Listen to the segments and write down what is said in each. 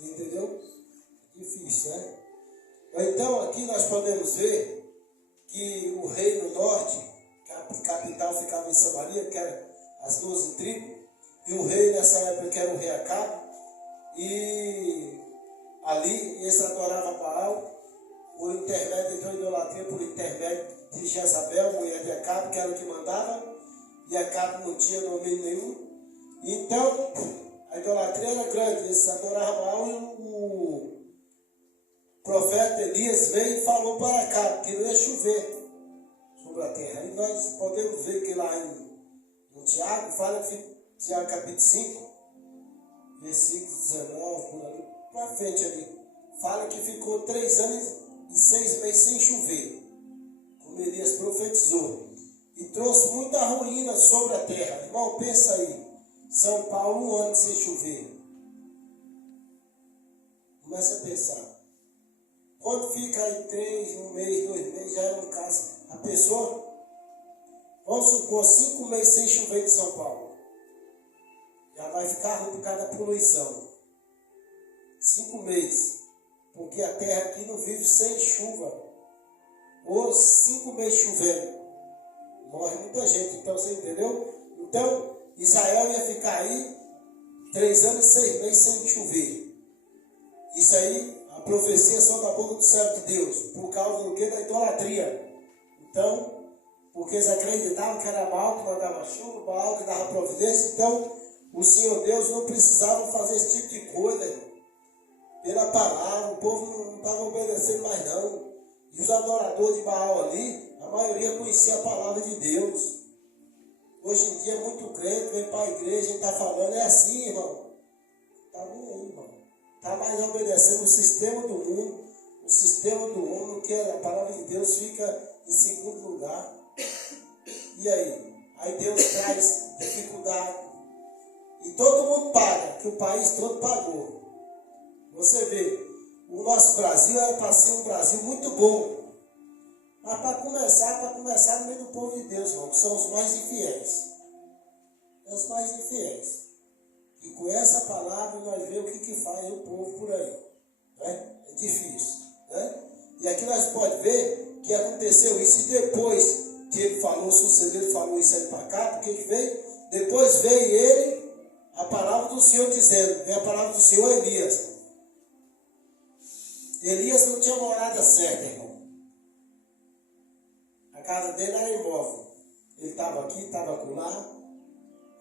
Entendeu? Difícil, né? Então aqui nós podemos ver que o reino norte, que a capital ficava em Samaria, que era as 12 tribos, e o rei nessa época que era o rei Acabe, e ali esse adorava Baal por intermédio de idolatria, por intermédio de Jezabel, mulher de Acabe, que era o que mandava, e Acabe não tinha domínio nenhum. Então a idolatria era grande, eles adoravam Baal, e o profeta Elias veio e falou para Acabe que não ia chover sobre a terra. E nós podemos ver que lá em Tiago, fala que Tiago capítulo 5, versículo 19, por ali, para frente ali, fala que ficou 3 anos e 6 meses sem chover, como Elias profetizou, e trouxe muita ruína sobre a terra. Irmão, pensa aí, São Paulo 1 ano sem chover. Começa a pensar. Quando fica aí 3, 1 mês, 2 meses, já é um caso. A pessoa, vamos supor, 5 meses sem chover em São Paulo. Já vai ficar ruim por causa da poluição. 5 meses. Porque a terra aqui não vive sem chuva. Ou 5 meses chovendo. Morre muita gente. Então você entendeu? Então Israel ia ficar aí 3 anos e 6 meses sem chover. Isso aí, a profecia só da boca do servo de Deus. Por causa do que? Da idolatria. Então, porque eles acreditavam que era Baal que mandava chuva, Baal que dava providência. Então, o Senhor Deus não precisava fazer esse tipo de coisa, irmão. Pela palavra, o povo não estava obedecendo mais não. E os adoradores de Baal ali, a maioria conhecia a palavra de Deus. Hoje em dia, muito crente vem para a igreja e está falando, é assim, irmão. Está nem aí, irmão. Está mais obedecendo o sistema do mundo, o sistema do homem, que a palavra de Deus fica em segundo lugar. E aí? Aí Deus traz dificuldade. E todo mundo paga, que o país todo pagou. Você vê, o nosso Brasil era para ser um Brasil muito bom. Mas para começar no meio do povo de Deus, irmão, que são os mais infiéis. Os mais infiéis. Que conhecem a palavra e nós vemos o que faz o povo por aí. Né? É difícil. Né? E aqui nós podemos ver que aconteceu isso. E depois que ele falou, sucedeu, ele falou isso aí para cá, porque que veio? Depois veio ele, a palavra do Senhor dizendo, vem a palavra do Senhor Elias. Elias não tinha morada certa, irmão. A casa dele era imóvel. Ele estava aqui, estava acolá.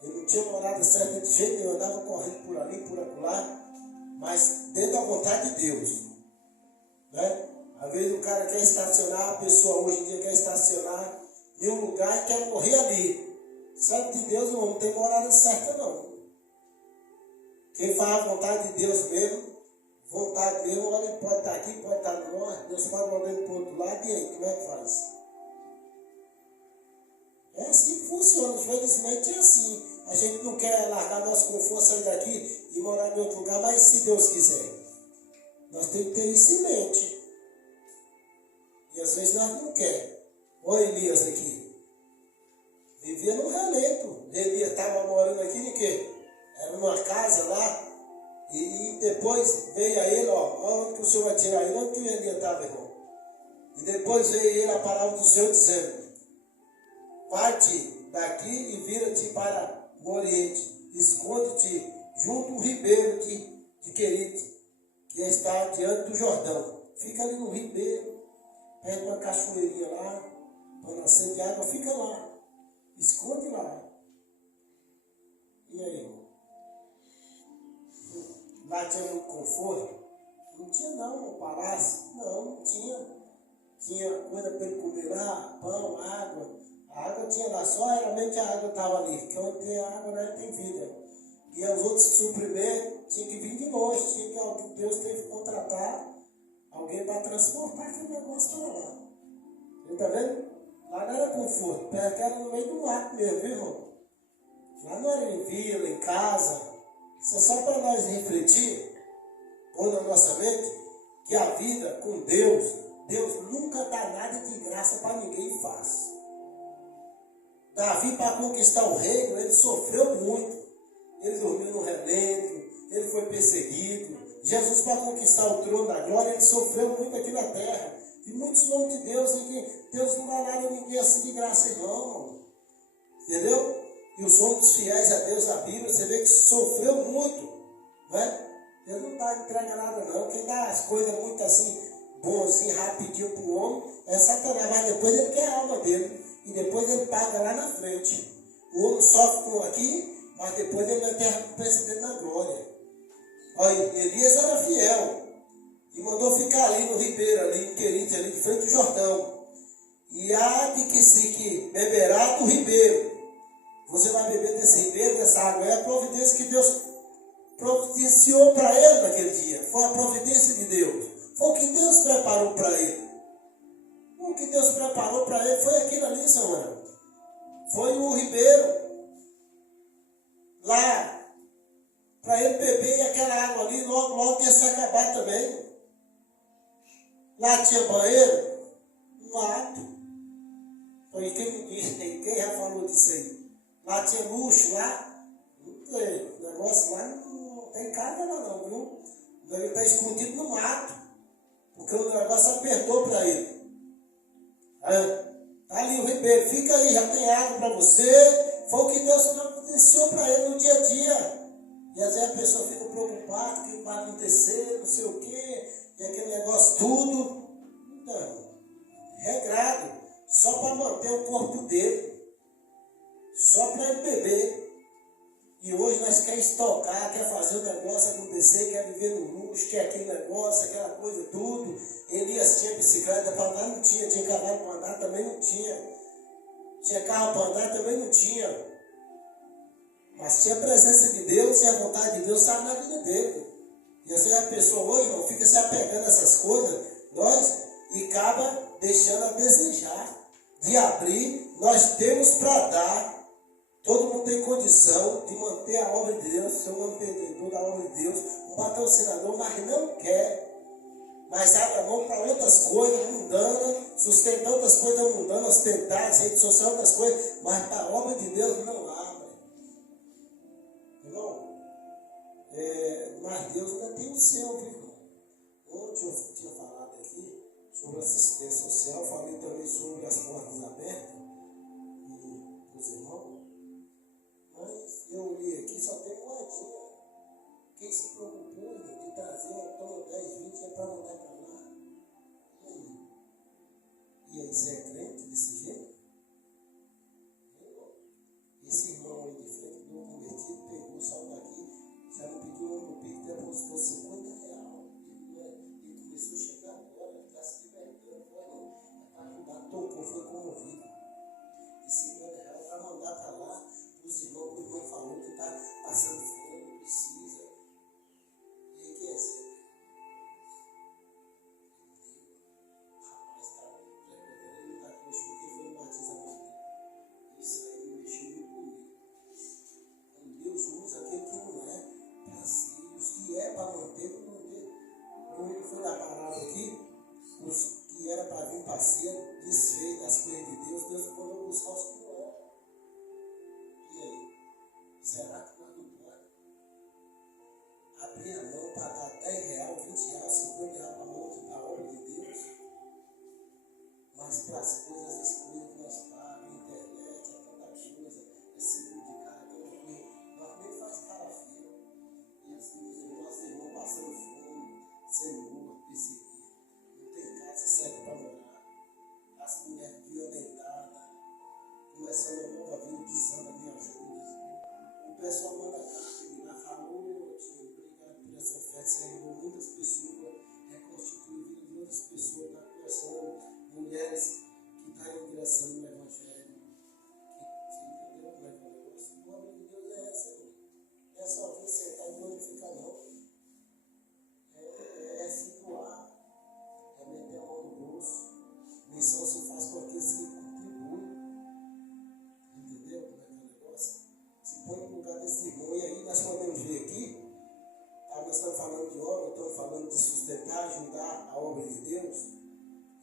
Ele não tinha morada certa de jeito nenhum. Andava correndo por ali, por acolá. Mas dentro da vontade de Deus. Né? Às vezes o cara quer estacionar, a pessoa hoje em dia quer estacionar em um lugar e quer morrer ali. Sabe de Deus, irmão, não tem morada certa não. Quem faz a vontade de Deus mesmo, vontade mesmo, olha, ele pode estar aqui, pode estar no norte, Deus pode mandar ele para o outro lado, e aí, como é que faz? É assim que funciona, infelizmente é assim. A gente não quer largar nosso conforto, sair daqui e morar em outro lugar, mas se Deus quiser. Nós temos que ter isso em mente. E às vezes nós não queremos. Olha Elias aqui. Vivia no relento. Elias estava morando aqui em quê? Era numa casa lá. E depois veio a ele, ó, onde que o Senhor vai tirar ele? Onde que o Elias estava, irmão? E depois veio ele a palavra do Senhor dizendo, vai-te daqui e vira-te para o Oriente. Esconde-te junto ao ribeiro de Querite, que está diante do Jordão. Fica ali no ribeiro, perto de uma cachoeirinha lá, para nascer de água, fica lá. Esconde lá. E aí, irmão? Lá tinha muito conforto? Não tinha não, palácio? Não tinha. Tinha coisa para ele comer lá, pão, água. A água tinha lá, só realmente a água estava ali, porque onde tem água, né, tem vida. E os outros suprimentos tinham que vir de longe, Deus teve que contratar alguém para transportar aquele negócio para lá. Você está vendo? Lá não era conforto, porque era no meio do mato mesmo, viu, irmão? Lá não era em vila, em casa. Isso é só para nós refletir, pôr na nossa mente, que a vida com Deus nunca dá nada de graça para ninguém e faz. Davi, para conquistar o reino, ele sofreu muito. Ele dormiu no relento, ele foi perseguido. Jesus, para conquistar o trono da glória, ele sofreu muito aqui na terra. E muitos homens de Deus, Deus não dá nada a ninguém assim de graça, não. Entendeu? E os homens fiéis a Deus na Bíblia, você vê que sofreu muito. Não é? Deus não dá entrega nada, não. Quem dá as coisas muito assim, bonzinho, rapidinho para o homem, é Satanás. Mas depois ele quer a alma dele. E depois ele paga lá na frente. O homem sofre com aqui, mas depois ele vai ter a recompensa dele na glória. Olha, Elias era fiel. E mandou ficar ali no ribeiro, ali em Querite, ali de frente do Jordão. E há de que se beberá do ribeiro. Você vai beber desse ribeiro, dessa água. É a providência que Deus providenciou para ele naquele dia. Foi a providência de Deus. Foi o que Deus preparou para ele. O que Deus preparou para ele foi aquilo ali, Samuel. Foi o ribeiro. Lá. Para ele beber, e aquela água ali logo ia se acabar também. Lá tinha banheiro, um mato. Foi quem me disse, quem já falou disso aí? Lá tinha luxo, lá não tem. O negócio lá não tem casa lá não, viu? Ele está escondido no mato. Porque o negócio apertou para ele. Está ali o ribeiro, fica aí, já tem água para você. Foi o que Deus providenciou para ele no dia a dia. E às vezes a pessoa fica preocupada, o que vai acontecer, não sei o quê, e aquele negócio tudo. Não, regrado, só para manter o corpo dele, só para ele beber. E hoje nós queremos estocar, quer fazer o negócio acontecer, quer viver no luxo, quer aquele negócio, aquela coisa, tudo. Elias tinha bicicleta para andar, não tinha cavalo para andar, também não tinha carro para andar, também não tinha. Mas tinha a presença de Deus e a vontade de Deus estava na vida dele. E às vezes a pessoa hoje não fica se apegando a essas coisas, e acaba deixando a desejar de abrir. Nós temos para dar. Todo mundo tem condição de manter a obra de Deus, ser um mantenedor da obra de Deus, um patrocinador, mas não quer. Mas abre a mão para outras coisas mundanas, sustentar outras coisas mundanas, ostentar, rede social, outras coisas, mas para a obra de Deus não abre. Irmão, mas Deus ainda tem o céu, viu, irmão? Ontem eu tinha falado aqui sobre assistência social, falei também sobre as portas abertas para os irmãos, mas eu li aqui, só tem moedinha. Quem se preocupou de trazer uma toma 10, 20 é para mandar para lá. E aí, você é crente desse jeito? Esse irmão aí de frente do convertido pegou, saiu daqui, já não pediu o nome do pico, depositou R$50. Ele começou a chegar agora, ele está se libertando, foi para ajudar, tocou, foi comovido. E R$50 para mandar para lá, os irmãos, o irmão falou que está passando fome, não precisa. E aí, que é assim? Rapaz, ele está aqui hoje porque foi no batizamento. Isso aí me mexeu muito comigo. Quando Deus usa aquele que não é para si, os que é para manter, não manter. Como ele foi na palavra aqui, os que era para vir para si, desfez das coisas de Deus, Deus mandou buscar os que não eram. E aí? Será que nós não podemos abrir a mão para dar R$10, R$20, R$50 para a mão da obra de Deus? Mas para as coisas escuras que nós pagamos, internet, tanta coisa, seguro de carro, tanta coisa, nós nem faz cara feia. E assim, os nossos irmãos passando fome, sendo morto, perseguido, não tem casa certa para morar, as mulheres violentadas, começando a nova vida, precisando da minha ajuda. O pessoal manda carta de lá, falou, tio, obrigado por essa oferta, você ajudou muitas pessoas, reconstituiu a vida de outras pessoas, está começando. Mulheres que estão ingressando no Evangelho. Você entendeu como é que é o negócio? O nome de Deus é essa, irmão. Não é só vir sentar e glorificar, não. É situar, é meter a mão no bolso. Missão se faz com aqueles que contribuem. Entendeu como é que é o negócio? Se põe no lugar desse irmão. E aí nós podemos ver aqui, nós estamos falando de obra, estamos falando de sustentar, ajudar a obra de Deus.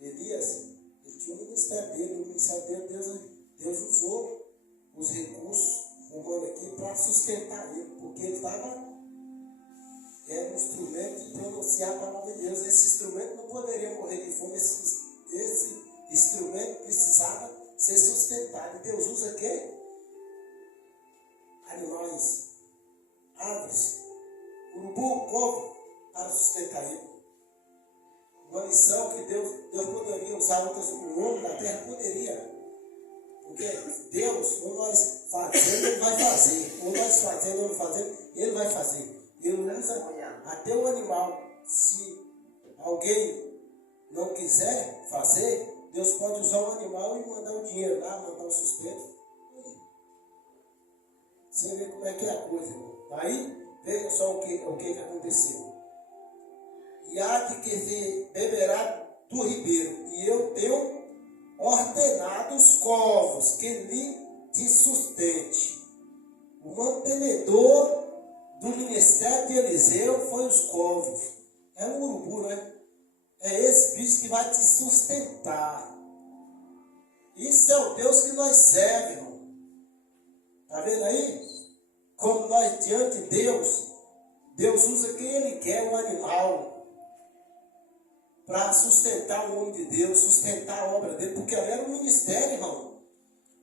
Elias, ele tinha o ministério dele, o ministério dele, Deus usou os recursos humanos aqui para sustentar ele, porque ele estava que era um instrumento de pronunciar a palavra de Deus. Esse instrumento não poderia morrer de fome, esse instrumento precisava ser sustentado. E Deus usa o quê? Animais, aves, urubu, corvo, para sustentar ele. Uma lição que Deus poderia usar outras, o homem da terra poderia. Porque Deus, ou nós fazendo, Ele vai fazer. Ou nós fazendo ou não fazendo, Ele vai fazer. Ele usa até o animal. Se alguém não quiser fazer, Deus pode usar um animal e mandar o dinheiro lá, mandar o sustento. Você vê como é que é a coisa, irmão. Aí, veja só o que aconteceu. E há de que se beberá do ribeiro, e eu tenho ordenado os corvos que lhe te sustente. O mantenedor do ministério de Eliseu foi os corvos. É um urubu, né? É esse bicho que vai te sustentar. Isso é o Deus que nós servemos, irmão. Está vendo aí? Como nós diante de Deus, Deus usa quem Ele quer, o animal, para sustentar o homem de Deus, sustentar a obra dele, porque ali era um ministério, irmão.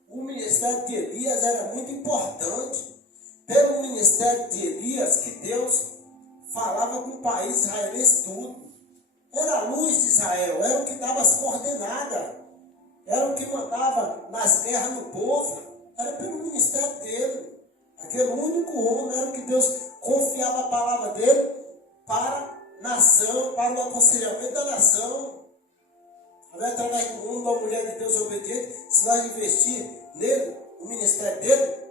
O ministério de Elias era muito importante. Pelo ministério de Elias, que Deus falava com o país israelense tudo. Era a luz de Israel, era o que dava as coordenadas, era o que mandava nas guerras no povo, era pelo ministério dele. Aquele único homem era o que Deus confiava a palavra dele para nação, para o aconselhamento da nação. Através do homem, da mulher de Deus obediente, se nós investir nele, no ministério dele,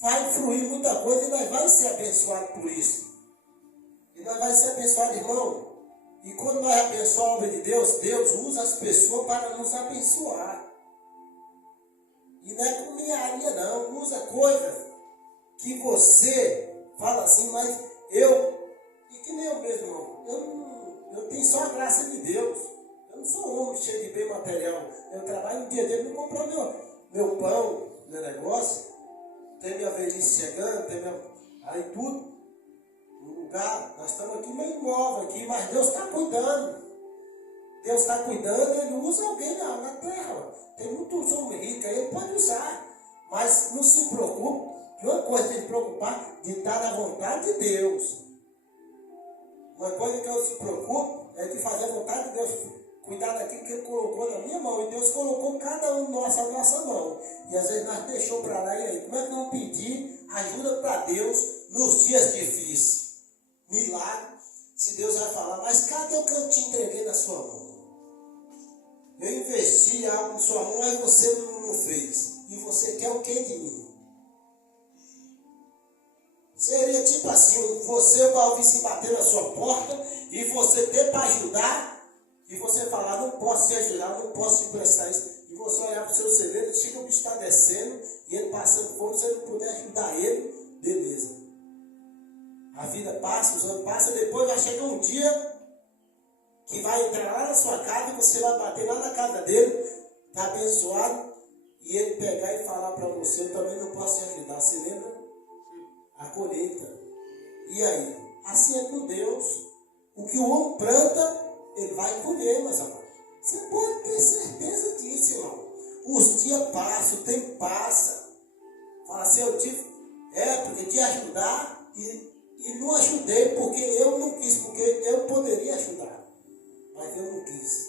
vai fluir muita coisa e nós vamos ser abençoados por isso. E nós vamos ser abençoados, irmão. E quando nós abençoamos a obra de Deus, Deus usa as pessoas para nos abençoar. E não é com ninharia não, usa coisas que você fala assim, mas e que nem eu mesmo, irmão, eu tenho só a graça de Deus. Eu não sou um homem cheio de bem material. Eu trabalho no dia dele para comprar meu pão, meu negócio. Tem minha velhice chegando, aí tudo. No lugar, nós estamos aqui meio imóvel aqui, mas Deus está cuidando. Deus está cuidando, Ele usa alguém na terra. Tem muitos homens ricos aí, Ele pode usar. Mas não se preocupe, que uma coisa tem que preocupar de estar na vontade de Deus. Uma coisa que eu se preocupo é de fazer a vontade de Deus, cuidar daquilo que Ele colocou na minha mão. E Deus colocou cada um na nossa mão. E às vezes nós deixou para lá, e aí, como é que não pedir ajuda para Deus nos dias difíceis? Milagre, se Deus vai falar, mas cadê o que eu te entreguei na sua mão? Eu investi algo na sua mão, aí você não fez. E você quer o que de mim? Seria tipo assim, você vai ouvir se bater na sua porta e você ter para ajudar e você falar, não posso te ajudar, não posso te prestar isso. E você olhar para o seu celeiro, chega o bicho está descendo e ele passando fome, se você não puder ajudar ele, beleza. A vida passa, os anos passam, depois vai chegar um dia que vai entrar lá na sua casa e você vai bater lá na casa dele, está abençoado, e ele pegar e falar para você, eu também não posso te ajudar. Você lembra? A colheita. E aí? Assim é com Deus. O que o homem planta, ele vai colher, meus amados. Você pode ter certeza disso, irmão. Os dias passam, o tempo passa. Fala assim, eu tive época de ajudar e não ajudei porque eu não quis, porque eu poderia ajudar. Mas eu não quis.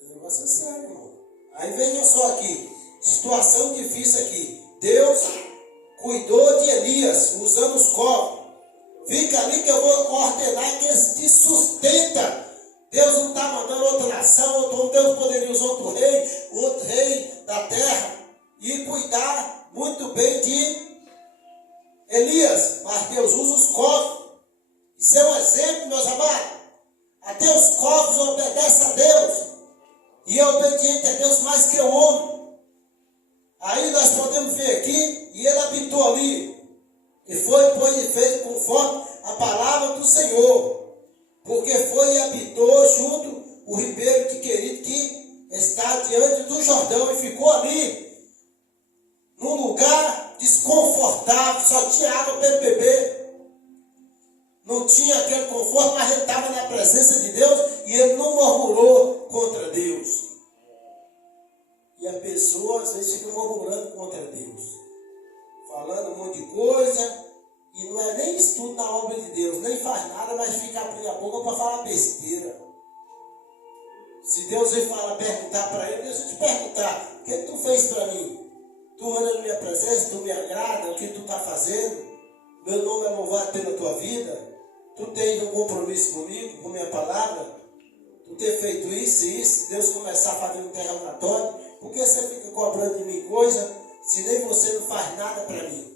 O negócio é sério, irmão. Aí veja só aqui, situação difícil aqui. Deus cuidou de Elias, usando os corvos. Fica ali que eu vou ordenar que eles te sustentam. Deus não está mandando outra nação, Deus poderia usar outro rei da terra, e cuidar muito bem de Elias. Mas Deus usa os corvos. Isso é um exemplo, meus amados. Até os corvos obedecem a Deus. E é obediente a Deus mais que o homem. Aí nós podemos ver aqui, e ele habitou ali. E foi, pois, e fez conforme a palavra do Senhor. Porque foi e habitou junto o ribeiro de Querite, que está diante do Jordão. E ficou ali, num lugar desconfortável, só tinha água para ele beber. Não tinha aquele conforto, mas ele estava na presença de Deus e ele não murmurou contra Deus. E a pessoa às vezes fica murmurando contra Deus, falando um monte de coisa, e não é nem estudo na obra de Deus, nem faz nada, mas fica abrindo a boca para falar besteira. Se Deus veio falar, perguntar para ele, deixa eu te perguntar, o que tu fez para mim? Tu anda na minha presença, tu me agrada, o que tu está fazendo? Meu nome é louvado pela tua vida? Tu tens um compromisso comigo, com minha palavra? Tu ter feito isso e isso, Deus começar a fazer um interrogatório, por que você fica cobrando de mim coisa, se nem você não faz nada para mim?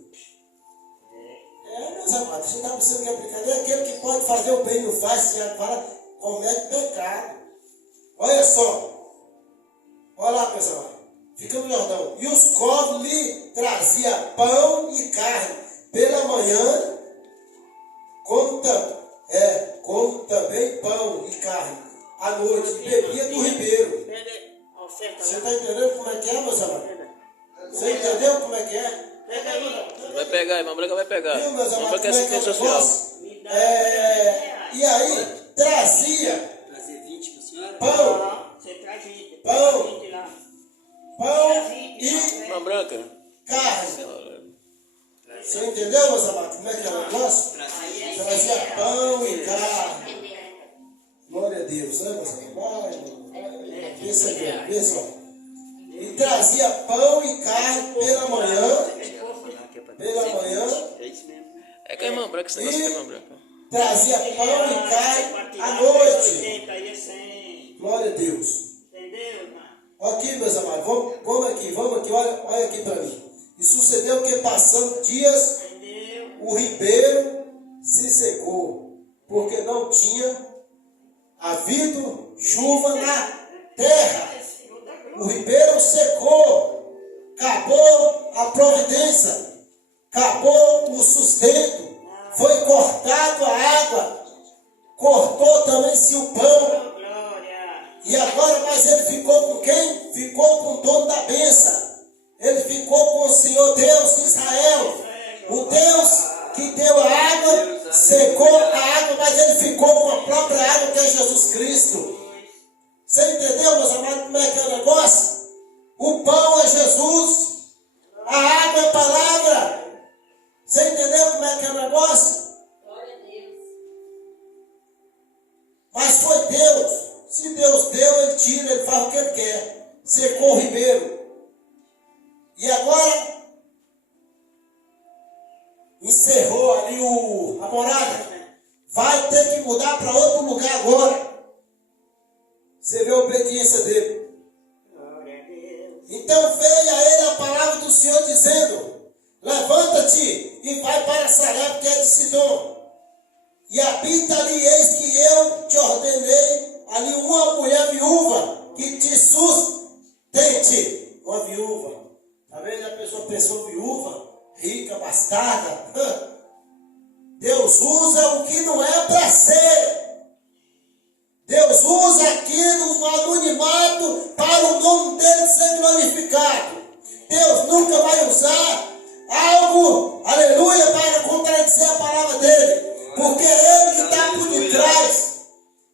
Meus amados, você está pensando que é brincadeira? Aquele que pode fazer o bem e não faz, se já fala, comete pecado. Olha só, olha lá, meus amados, fica no Jordão. E os corvos lhe traziam pão e carne pela manhã, como também pão e carne à noite, bebia do ribeiro. Você está entendendo como é que é, meus amados? Você entendeu como é que é? Vai pegar, irmã Branca vai pegar. Viu, meus Irmã amados, Branca é como é que é o assistente social. negócio? E aí, trazia Trazer 20 para a senhora? pão, Você traz 20. Pão. 20 lá. pão e Irmã Branca. carne. Você entendeu, meus amados, como é que é o negócio? Trazia pão e carne. Glória a Deus, né, meus amados? Vai, pensa aqui, vê só. E trazia pão e carne pela manhã. Pela manhã. É isso mesmo. É com a irmã Branca, esse negócio com a irmã Branca. Trazia pão e carne à noite. 80 aí é 100. Glória a Deus. Entendeu, irmão? Aqui, meus amados, vamos aqui, olha aqui para mim. E sucedeu que passando dias, Entendeu? o ribeiro se secou, porque não tinha havido chuva na terra. O ribeiro secou, acabou a providência, acabou o sustento, foi cortado a água, cortou também-se o pão. Glória. E agora, mas ele ficou com quem? Ficou com o dono da bênção. Ele ficou com o Senhor Deus de Israel. O Deus que deu a água, secou a água, mas ele ficou com a própria água, que é Jesus Cristo. Você entendeu, meus amados, como é que é o negócio? O pão é Jesus, a água é a palavra. Você entendeu como é que é o negócio? Glória a Deus. Mas foi Deus. Se Deus deu, ele tira, ele faz o que ele quer. Secou o ribeiro. E agora, encerrou ali a morada. Vai ter que mudar para outro lugar agora. Você vê a obediência dele. Glória a Deus. Então veio a ele a palavra do Senhor dizendo: levanta-te e vai para Sarepta, que é de Sidom, e habita ali, eis que eu te ordenei ali uma mulher viúva que te sustente. Uma viúva. Às vezes a pessoa pensou viúva, rica, bastarda. Deus usa o que não é para ser. Deus usa aquilo no anonimato para o nome dele ser glorificado. Deus nunca vai usar algo, aleluia, para contradizer a palavra dele. Porque é ele que está por detrás.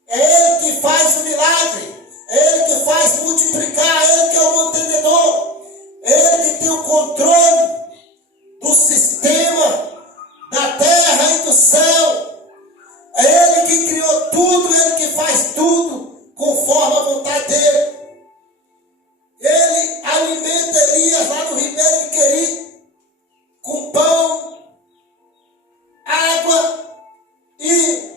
É ele que faz o milagre. É ele que faz multiplicar. É ele que é o mantenedor. É ele que tem o controle do sistema, da terra e do céu. É ele que criou tudo, ele que faz tudo conforme a vontade dele. Ele alimenta Elias lá no ribeiro de Querite com pão, água e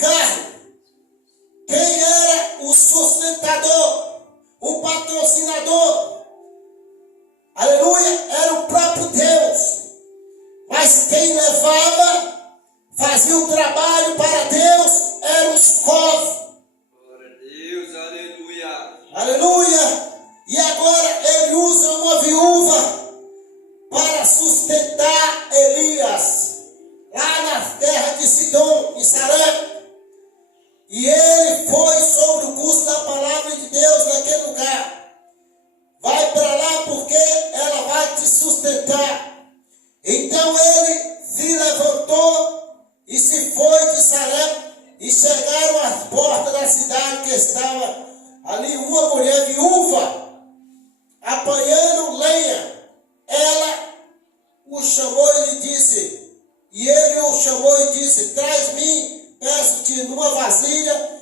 carne. Quem era o sustentador, o patrocinador? Aleluia, era o próprio Deus. Mas quem levava, fazia o trabalho para Deus, eram os corvos. Glória a Deus, aleluia. Aleluia! E agora ele usa uma viúva para sustentar Elias, lá na terra de Sidom, em Sarepta. E ele foi sobre o curso da palavra de Deus naquele lugar. Vai para lá porque ela vai sustentar. Então ele se levantou e se foi de Sarepta, e chegaram às portas da cidade, que estava ali uma mulher viúva, apanhando lenha. Ela o chamou e lhe disse, e ele o chamou e disse, traz-me, peço-te numa vasilha,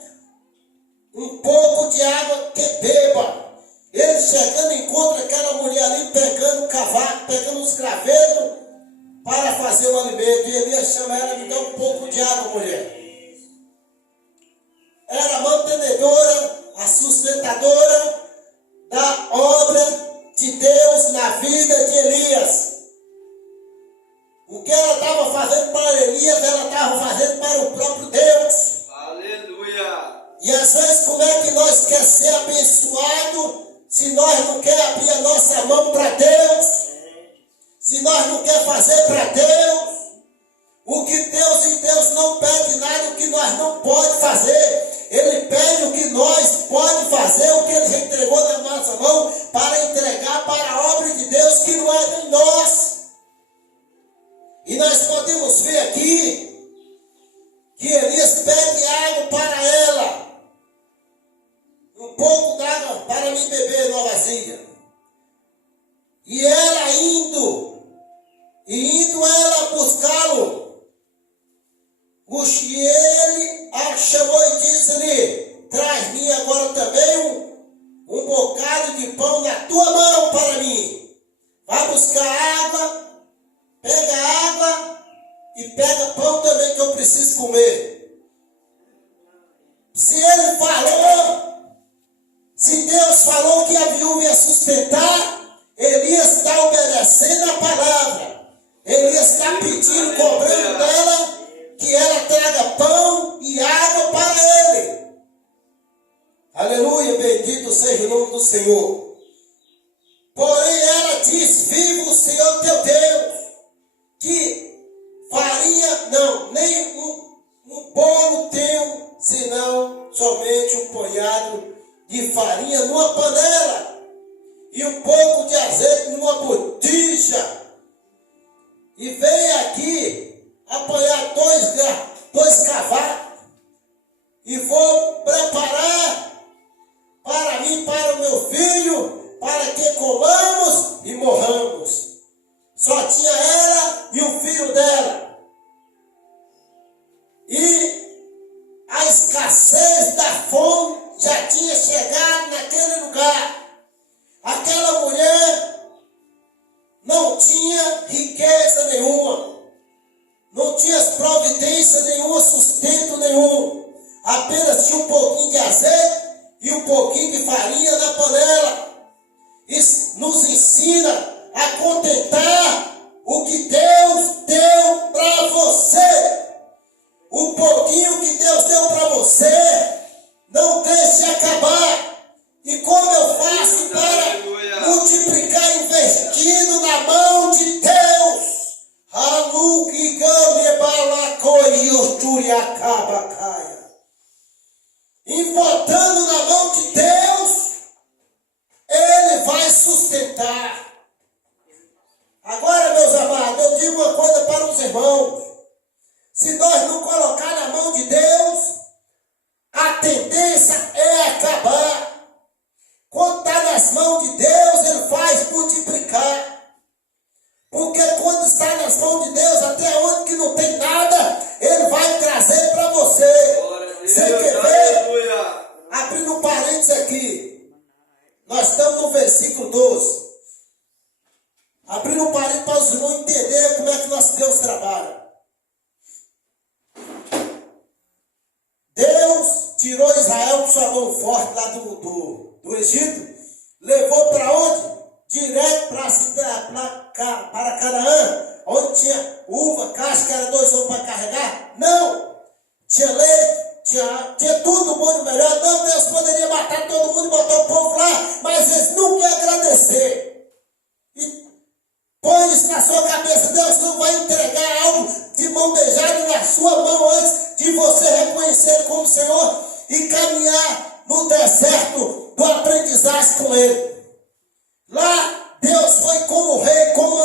um pouco de água que beba. Ele chegando encontra aquela mulher ali pegando cavaco, pegando os gravetos para fazer o alimento. E Elias chama ela, me dá um pouco de água, mulher. Era a mantenedora, a sustentadora da obra de Deus na vida de Elias. O que ela estava fazendo para Elias, ela estava fazendo para o próprio Deus. Aleluia. E às vezes, como é que nós queremos ser abençoados se nós não queremos abrir a nossa mão para Deus? Se nós não queremos fazer para Deus? O que Deus e Deus não pede nada, o que nós não podemos fazer. Ele pede o que nós podemos fazer, o que Ele entregou na nossa mão, para entregar para a obra de Deus, que não é de nós. E nós podemos ver aqui que Elias pede água para ela, um pouco d'água para mim beber numa vasilha. E ela indo ela buscá-lo, e ele a chamou e disse-lhe, traz-me agora também um bocado de pão na tua mão para mim. Vai buscar água, pega água e pega pão também, que eu preciso comer. Se ele falou, se Deus falou que a viúva ia sustentar, Elias está obedecendo a palavra. Elias está pedindo, cobrando dela, que ela traga pão e água para ele. Aleluia, bendito seja o nome do Senhor. Porém ela diz, viva o Senhor teu Deus, que farinha, não, nem um bolo tenho, senão somente um punhado de farinha numa panela e um pouco de azeite numa botija. E vem aqui apanhar dois cavacos e vou preparar para mim, para o meu filho, para que comamos e morramos. Só tinha ela e o filho dela. E a escassez da fome já tinha chegado naquele lugar. Aquela mulher não tinha riqueza nenhuma, não tinha providência nenhuma, sustento nenhum. Apenas tinha um pouquinho de azeite e um pouquinho de farinha na panela. Isso nos ensina a contentar o que Deus deu para você. O pouquinho que Deus deu para você, não deixe acabar. E como eu faço para multiplicar investindo na mão de Deus? E botando na mão de Deus, Ele vai sustentar. Agora, meus amados, eu digo uma coisa para os irmãos. Se nós não colocar na mão de Deus, a tendência é acabar. Quando está nas mãos de Deus, Ele faz multiplicar. Porque quando está nas mãos de Deus, até onde que não tem nada, Ele vai trazer para você. Você quer ver? Abrindo um parênteses aqui. Nós estamos no versículo 12. Abrindo um parênteses para os irmãos entenderem como é que nosso Deus trabalha. Deus tirou Israel com sua mão forte lá do Egito. Levou para onde? Direto para a cidade, para Canaã, onde tinha uva, cáscara, 2 homens para carregar. Não! Tinha leite, tinha tudo muito melhor. Não, Deus poderia matar todo mundo e botar o povo lá, mas eles não querem agradecer. E põe isso na sua cabeça: Deus não vai entregar algo de mão beijada na sua mão antes de você reconhecer como Senhor e caminhar no deserto do aprendizagem com Ele. Lá, Deus foi como rei, como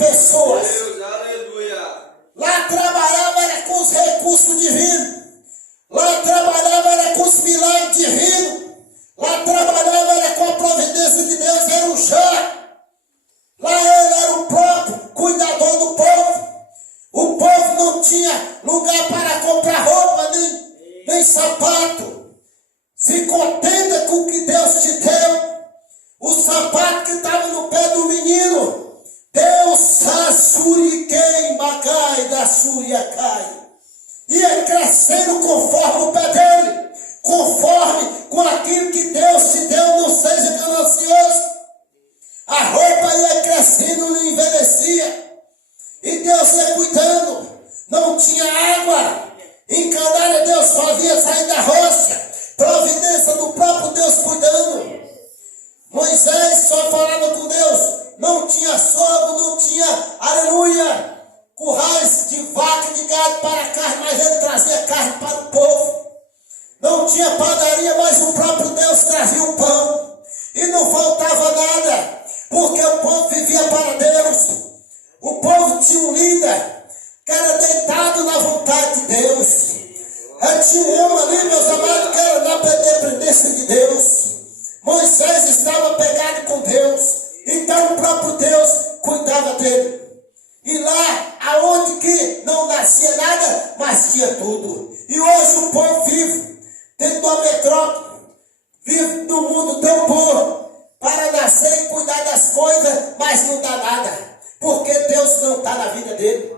pessoas. Deus, aleluia. Lá trabalhava era com os recursos divinos. Lá trabalhava era com os milagres divinos. Lá trabalhava era com a providência de Deus, era um chá. Lá ele era o próprio cuidador do povo. O povo não tinha lugar para comprar roupa, nem sapato. Se contenda com o que Deus te deu. O sapato que estava no pé do menino, Deus assuriquei, magai da súria cai. Ia crescendo conforme o pé dele, conforme com aquilo que Deus te deu, não seja ganancioso. A roupa ia crescendo, não envelhecia. E Deus ia cuidando. Não tinha água. Encanada Deus fazia sair da rocha. Providência do próprio Deus cuidando. Moisés só falava com Deus. Não tinha sogro, não tinha, aleluia, currais de vaca e de gado para carne, mas ele trazia carne para o povo. Não tinha padaria, mas o próprio Deus trazia o pão. E não faltava nada, porque o povo vivia para Deus. O povo tinha um líder que era deitado na vontade de Deus. Tinha um homem ali, meus amados, que era na dependência de Deus. Moisés estava pegado com Deus. Então o próprio Deus cuidava dele. E lá, aonde que não nascia nada, mas tinha tudo. E hoje o povo vive dentro de uma metrópole, vive num mundo tão bom, para nascer e cuidar das coisas, mas não dá nada, porque Deus não está na vida dele.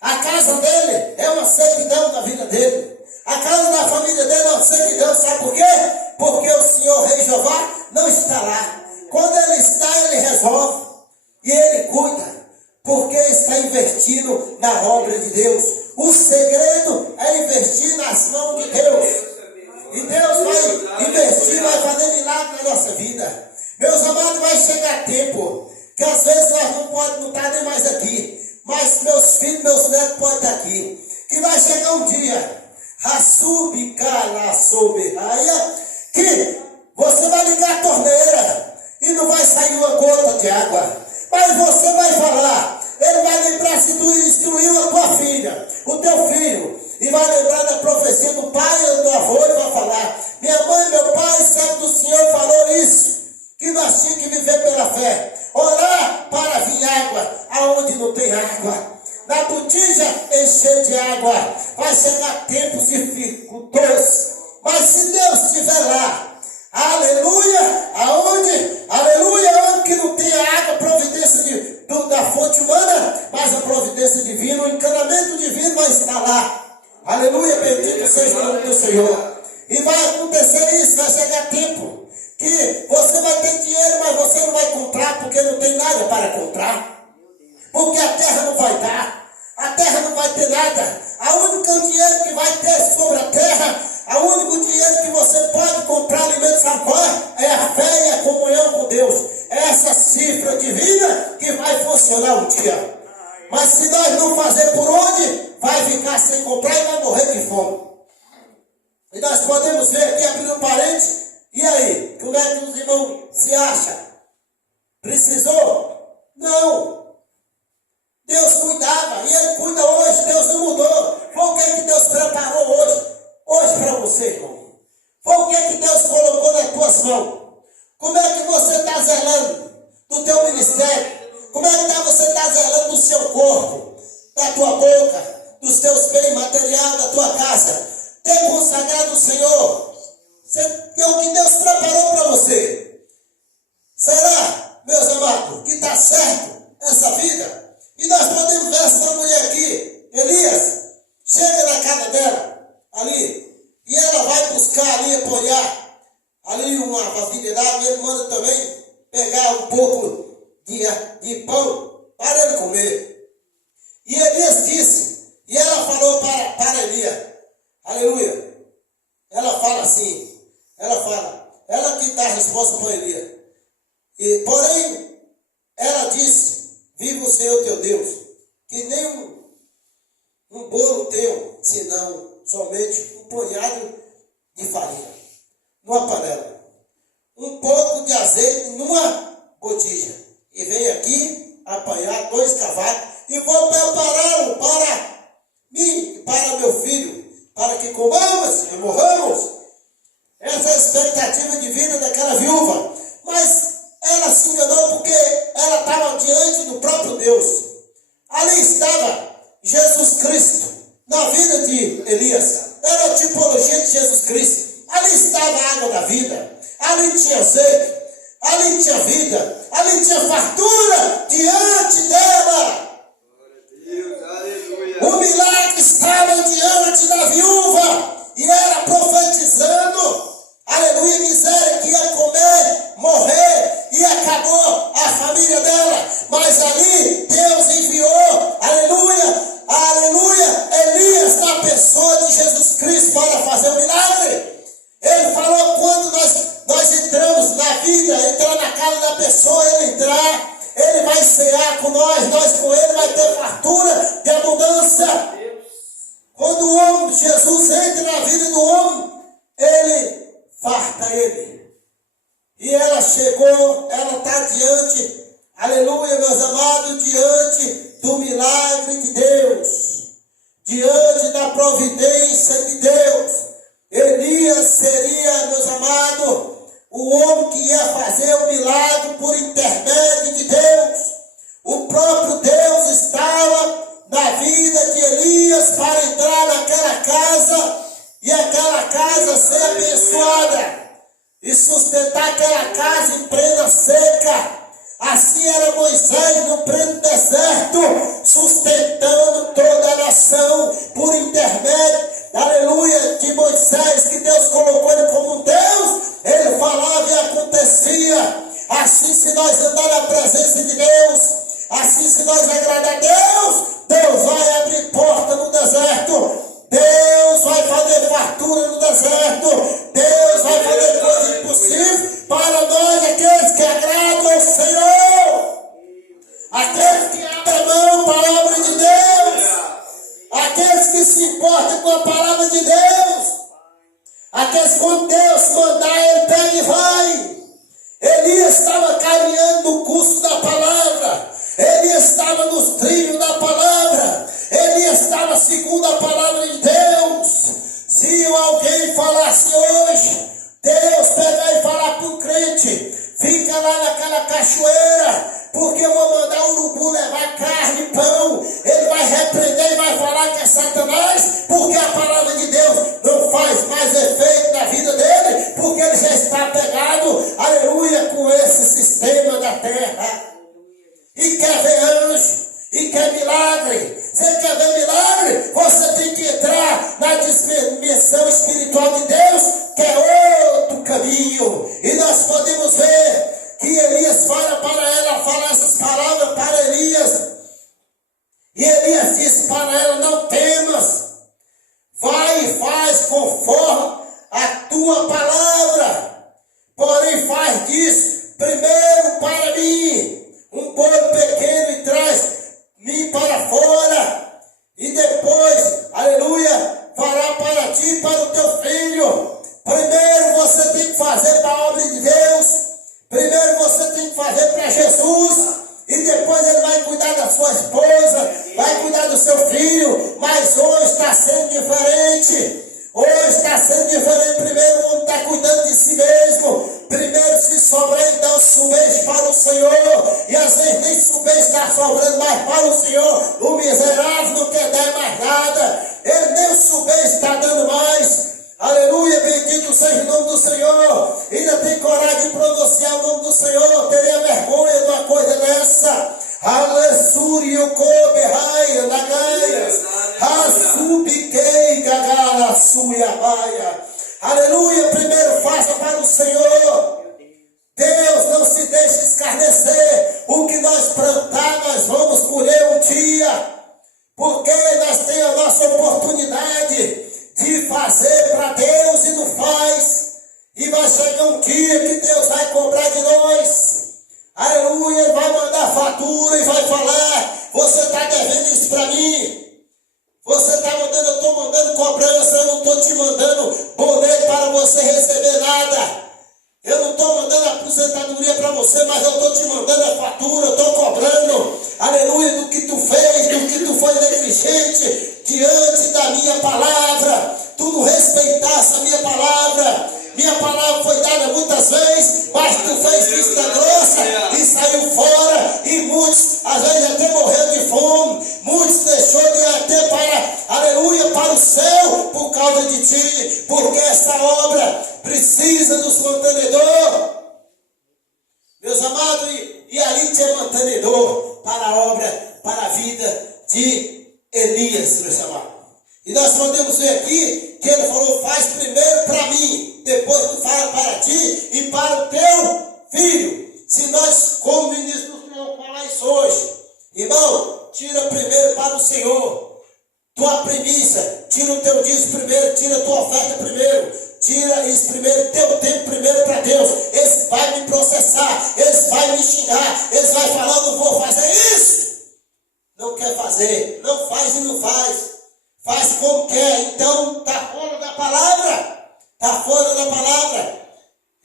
A casa dele é uma sequidão na vida dele. A casa da família dele é uma sequidão, sabe por quê? Porque o Senhor Rei Jeová não está lá. Quando ele está, ele resolve e ele cuida, porque está investindo na obra de Deus. O segredo é investir nas mãos de Deus. E Deus vai investir, vai fazer milagre na nossa vida. Meus amados, vai chegar tempo que às vezes nós não podemos estar nem mais aqui, mas meus filhos, meus netos podem estar aqui. Que vai chegar um dia, que você vai ligar a torneira e não vai sair uma gota de água. Mas você vai falar, ele vai lembrar se tu instruiu a tua filha, o teu filho, e vai lembrar da profecia do pai ou do avô e vai falar: minha mãe, meu pai, servo do Senhor falou isso, que nós tínhamos que viver pela fé, orar para vir água aonde não tem água, na botija encher de água. Vai chegar tempos dificultosos, mas se Deus estiver lá, aleluia, aonde? Aleluia, onde que não tem água, providência da fonte humana, mas a providência divina, o encanamento divino vai estar lá. Aleluia, bendito seja o nome do Senhor. E vai acontecer isso, vai chegar tempo que você vai ter dinheiro, mas você não vai comprar, porque não tem nada para comprar. Porque a terra não vai dar, a terra não vai ter nada. A única dinheiro que vai ter sobre a terra, a único dinheiro que você pode comprar alimento, sabe qual é? É a fé e a comunhão com Deus. É essa cifra divina que vai funcionar um dia. Mas se nós não fazer por onde, vai ficar sem comprar e vai morrer de fome. E nós podemos ver aqui, abrindo um parênteses, e aí, como é que os irmãos se acham? Precisou? Não. Deus cuidava, e Ele cuida hoje. Deus não mudou. Foi o que Deus preparou hoje para você, irmão. Foi o que Deus colocou nas tuas mãos. Como é que você está zelando do teu ministério? Como é que você está zelando do seu corpo, da tua boca, dos teus bens materiais, da tua casa? Ter consagrado o Senhor. É o que Deus preparou para você. Será, meus amados, que está certo essa vida? E nós podemos ver essa mulher aqui, Elias, chega na casa dela, ali, e ela vai buscar ali, apoiar ali uma vasilha d'água, e ele manda também pegar um pouco de pão para ele comer. E Elias disse, e ela falou para Elias, aleluia, ela fala assim, ela que dá a resposta para Elias. E, porém, ela disse: viva o Senhor teu Deus, que nem um bolo teu, senão somente um punhado de farinha, numa panela, um pouco de azeite numa botija, e vem aqui apanhar 2 cavalos e vou prepará-lo para mim, para meu filho, para que comamos e morramos. Essa é a expectativa de vida daquela viúva. Mas ela se enganou porque ela estava diante do próprio Deus. Ali estava Jesus Cristo, na vida de Elias. Era a tipologia de Jesus Cristo. Ali estava a água da vida. Ali tinha azeite. Ali tinha vida. Ali tinha fartura diante dela. Deus, aleluia. O milagre estava diante da viúva. E ela profetizando. Aleluia, miséria, que ia comer, morrer, e acabou a família dela. Mas ali Deus enviou, aleluia, aleluia, Elias na pessoa de Jesus Cristo para fazer o milagre. Ele falou: quando nós entramos na vida, entrar na casa da pessoa, ele vai cear com nós com ele vai ter fartura de abundância. Quando o homem, Jesus entra na vida do homem, ele farta ele. E ela chegou, ela está diante, aleluia, meus amados, diante do milagre de Deus, diante da providência de Deus. Elias seria, meus amados, o homem que ia fazer o milagre por intermédio de Deus. O próprio Deus estava na vida de Elias para entrar naquela casa e aquela casa ser abençoada e sustentar aquela casa em plena seca. Assim era Moisés no pleno deserto, sustentando toda a nação por intermédio, aleluia, de Moisés, que Deus colocou ele como um Deus. Ele falava e acontecia. Assim, se nós andar na presença de Deus, assim, se nós agradar a Deus, Deus vai abrir porta no deserto. Deus vai fazer fartura no deserto. Deus vai fazer coisas impossíveis para nós, aqueles que agradam ao Senhor, aqueles que abrem a mão para a obra de Deus, aqueles que se importam com a palavra de Deus, aqueles que quando Deus mandar, ele pega e vai. Elias estava caminhando no curso da palavra. Elias estava nos trilhos da palavra. Elias estava segundo a palavra de Deus. Se alguém falasse hoje, Deus pegar e falar para o crente: fica lá naquela cachoeira, porque eu vou mandar o urubu levar carne e pão. Ele vai repreender e vai falar que é Satanás, porque a palavra de Deus não faz mais efeito na vida dele, porque ele já está pegado, aleluia, com esse sistema da terra. E quer ver anjo, e quer milagre. Você quer ver milagre? Você tem que entrar na dimensão espiritual de Deus, que é outro caminho. E nós podemos ver que Elias fala para ela, fala essas palavras para Elias. E Elias disse para ela: não temas, vai e faz conforme a tua palavra. Porém faz disso primeiro para mim um bolo pequeno e traz-me para fora, e depois, aleluia, fará para ti e para o teu filho. Primeiro você tem que fazer para a obra de Deus, primeiro você tem que fazer para Jesus, e depois ele vai cuidar da sua esposa, vai cuidar do seu filho. Mas hoje está sendo diferente. Hoje está sendo diferente. Primeiro o homem está cuidando de si mesmo. Primeiro, se sobrar, então subês para o Senhor. E às vezes nem subês está sobrando mais para o Senhor. O miserável não quer dar mais nada. Ele nem o subês está dando mais. Aleluia, bendito seja o nome do Senhor. Ainda tem coragem de pronunciar o nome do Senhor. Teria vergonha de uma coisa dessa. Aleluia, cobe, raia, lagaia. Asubiquei, gagala, suia, raia. Aleluia, primeiro faça para o Senhor. Deus não se deixa escarnecer. O que nós plantar, nós vamos colher um dia. Porque nós temos a nossa oportunidade de fazer para Deus e não faz. E vai chegar um dia que Deus vai cobrar de nós. Aleluia, ele vai mandar fatura e vai falar: você está devendo isso para mim. Você está mandando, eu estou mandando cobrança, eu não estou te mandando boleto para você receber nada. Eu não estou mandando aposentadoria para você, mas eu estou te mandando a fatura, eu estou cobrando. aleluia, do que tu fez, do que tu foi negligente diante da minha palavra. Tu não respeitaste a minha palavra. Minha palavra foi dada muitas vezes, mas tu fez vista grossa e saiu fora. E muitos, às vezes, até morreram de fome. Muitos deixou de ir até para, aleluia, para o céu por causa de ti. Porque essa obra precisa dos mantenedores. Meus amados, e ali tinha mantenedor para a obra, para a vida de Elias, meus amados. E nós podemos ver aqui que ele falou: faz primeiro para mim, depois tu fala para ti e para o teu filho. Se nós, como ministro do Senhor, falar isso hoje, irmão, tira primeiro para o Senhor tua premissa, tira o teu dízimo primeiro, tira a tua oferta primeiro, tira isso primeiro, teu tempo primeiro para Deus. Esse vai me processar, esse vai me xingar, esse vai falar: não vou fazer isso. Não quer fazer, não faz e não faz. Faz como quer, então está fora da palavra. Está fora da palavra.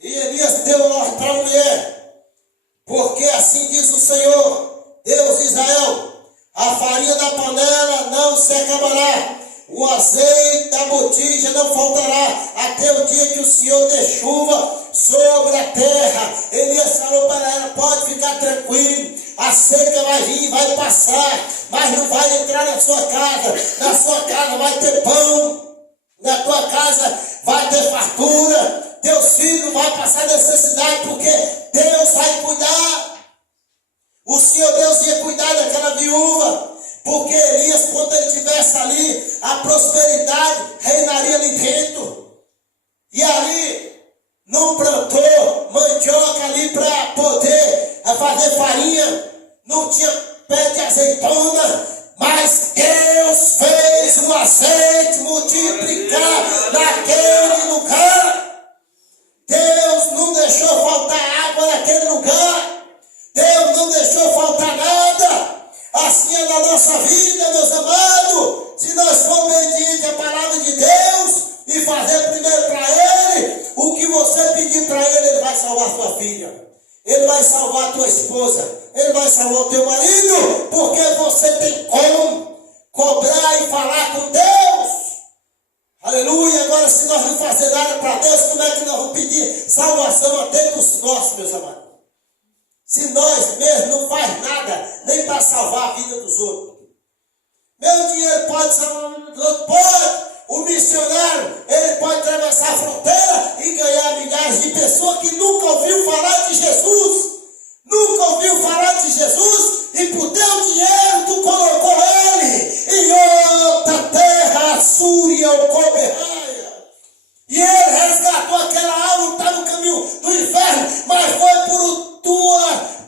E Elias deu ordem para a mulher: porque assim diz o Senhor, Deus de Israel: a farinha da panela não se acabará, o azeite da botija não faltará, até o dia que o Senhor dê chuva sobre a terra. Elias falou para ela: pode ficar tranquilo, a seca vai vir, vai passar, mas não vai entrar na sua casa. Na sua casa vai ter pão, na tua casa vai ter fartura, teus filhos não vão passar necessidade, porque Deus vai cuidar. O Senhor Deus ia cuidar daquela viúva, porque Elias, quando ele estivesse ali, a prosperidade reinaria ali dentro. E ali não plantou mandioca ali para poder fazer farinha, não tinha pé de azeitona, mas Deus fez o azeite multiplicar naquele lugar. Deus não deixou faltar água naquele lugar. Deus não deixou faltar nada. Assim é na nossa vida, meus amados. Se nós formos obedientes à palavra de Deus e fazer primeiro para Ele, o que você pedir para Ele, Ele vai salvar sua filha, Ele vai salvar a tua esposa, Ele vai salvar o teu marido, porque você tem como cobrar e falar com Deus. Aleluia. Agora, se nós não fazermos nada para Deus, como é que nós vamos pedir salvação até dos nossos, meus amados? Se nós mesmos não faz nada nem para salvar a vida dos outros. Meu dinheiro pode salvar a vida dos outros? Pode. O missionário, ele pode atravessar a fronteira e ganhar milhares de pessoas que nunca ouviu falar de Jesus. Nunca ouviu falar de Jesus, e por teu dinheiro tu colocou ele em outra terra, a Súria ou Coberraia. E ele resgatou aquela alma que está no caminho do inferno, mas foi por